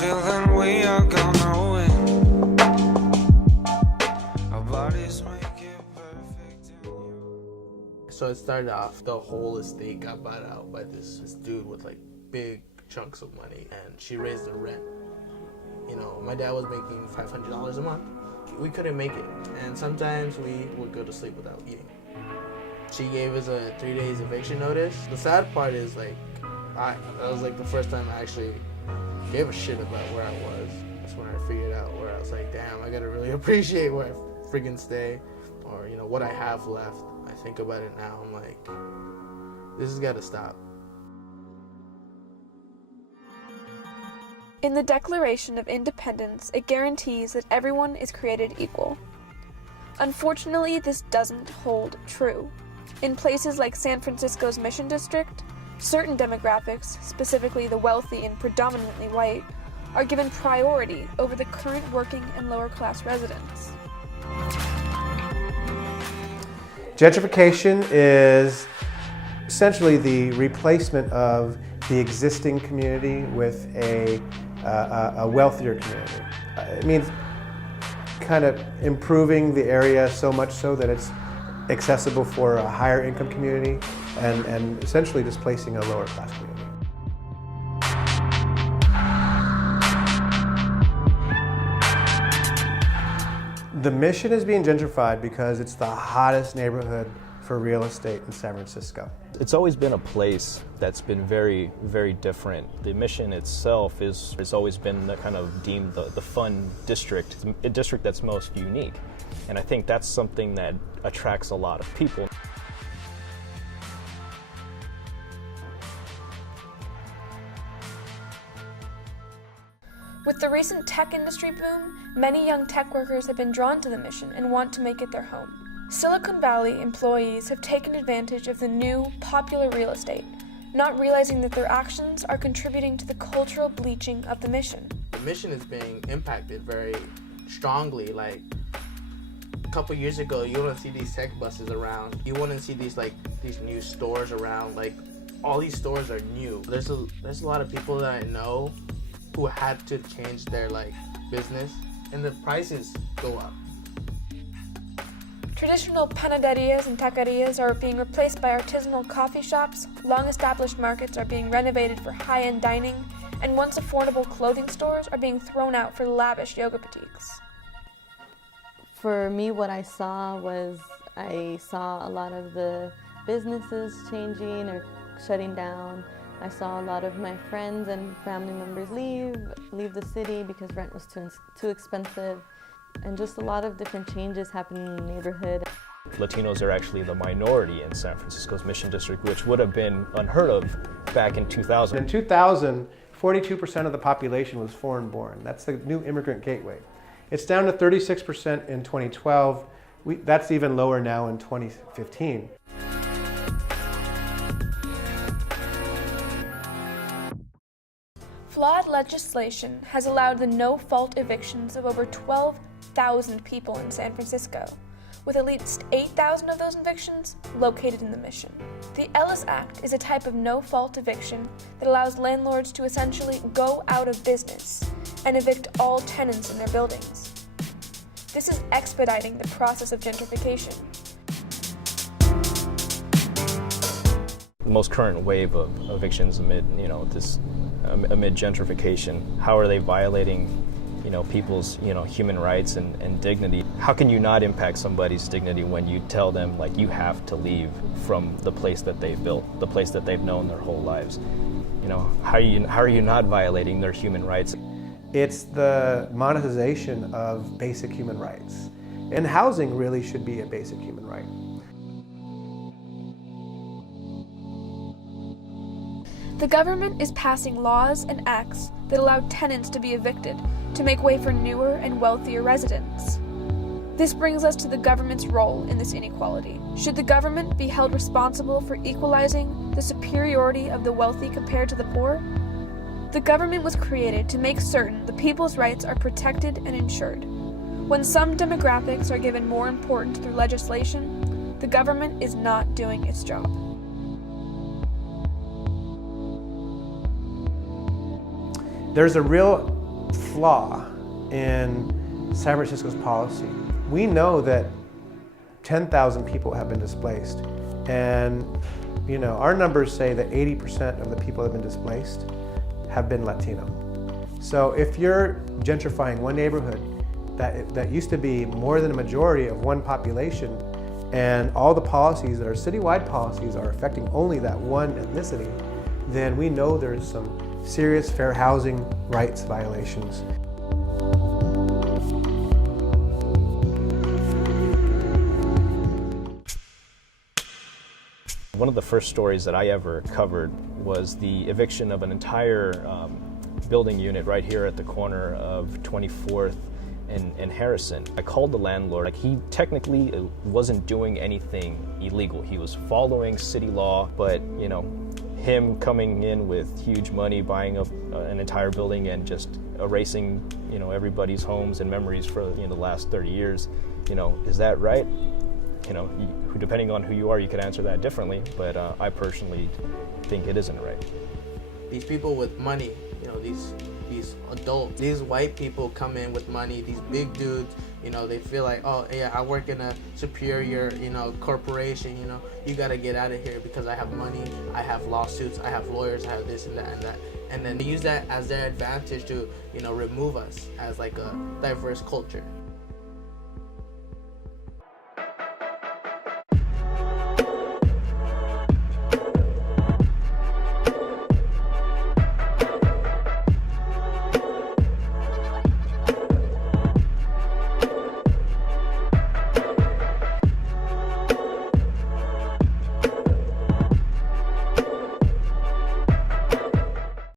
feeling we are gonna win. Our bodies make it perfect. So it started off, the whole estate got bought out by this dude with like big chunks of money, and she raised the rent. You know, my dad was making $500 a month. We couldn't make it, and sometimes we would go to sleep without eating. She gave us a 3 days eviction notice. The sad part is that was like the first time I actually gave a shit about where I was. That's when I figured out where I was like, damn, I gotta really appreciate where I freaking stay, or you know, what I have left. I think about it now, I'm like, this has gotta stop. In the Declaration of Independence, it guarantees that everyone is created equal. Unfortunately, this doesn't hold true. In places like San Francisco's Mission District, certain demographics, specifically the wealthy and predominantly white, are given priority over the current working and lower class residents. Gentrification is essentially the replacement of the existing community with a wealthier community. It means kind of improving the area so much so that it's accessible for a higher income community and essentially displacing a lower class community. The Mission is being gentrified because it's the hottest neighborhood for real estate in San Francisco. It's always been a place that's been very, very different. The Mission itself has always been the kind of deemed the fun district, a district that's most unique. And I think that's something that attracts a lot of people. With the recent tech industry boom, many young tech workers have been drawn to the Mission and want to make it their home. Silicon Valley employees have taken advantage of the new, popular real estate, not realizing that their actions are contributing to the cultural bleaching of the Mission. The Mission is being impacted very strongly. Like a couple years ago, you wouldn't see these tech buses around. You wouldn't see these new stores around. Like all these stores are new. There's a lot of people that I know who had to change their business, and the prices go up. Traditional panaderias and taquerias are being replaced by artisanal coffee shops, long-established markets are being renovated for high-end dining, and once affordable clothing stores are being thrown out for lavish yoga boutiques. For me, what I saw a lot of the businesses changing or shutting down. I saw a lot of my friends and family members leave the city because rent was too expensive, and just a lot of different changes happening in the neighborhood. Latinos are actually the minority in San Francisco's Mission District, which would have been unheard of back in 2000. In 2000, 42% of the population was foreign-born. That's the new immigrant gateway. It's down to 36% in 2012. That's even lower now in 2015. Flawed legislation has allowed the no-fault evictions of over 12,000 people in San Francisco, with at least 8,000 of those evictions located in the Mission. The Ellis Act is a type of no-fault eviction that allows landlords to essentially go out of business and evict all tenants in their buildings. This is expediting the process of gentrification. The most current wave of evictions amid gentrification, how are they violating people's human rights and dignity? How can you not impact somebody's dignity when you tell them you have to leave from the place that they've built, the place that they've known their whole lives? How are you not violating their human rights? It's the monetization of basic human rights. And housing really should be a basic human right. The government is passing laws and acts that allow tenants to be evicted to make way for newer and wealthier residents. This brings us to the government's role in this inequality. Should the government be held responsible for equalizing the superiority of the wealthy compared to the poor? The government was created to make certain the people's rights are protected and ensured. When some demographics are given more importance through legislation, the government is not doing its job. There's a real flaw in San Francisco's policy. We know that 10,000 people have been displaced, and our numbers say that 80% of the people that have been displaced have been Latino. So if you're gentrifying one neighborhood that used to be more than a majority of one population, and all the policies that are citywide policies are affecting only that one ethnicity, then we know there's some serious fair housing rights violations. One of the first stories that I ever covered was the eviction of an entire building unit right here at the corner of 24th and Harrison. I called the landlord. Like, he technically wasn't doing anything illegal. He was following city law, but him coming in with huge money, buying up an entire building and just erasing everybody's homes and memories for the last 30 years, is that right? Depending on who you are, you could answer that differently, but I personally think it isn't right. These people with money, these adults, these white people come in with money, these big dudes, they feel like, oh yeah, I work in a superior, corporation, you gotta get out of here because I have money, I have lawsuits, I have lawyers, I have this and that and that. And then they use that as their advantage to, remove us as like a diverse culture.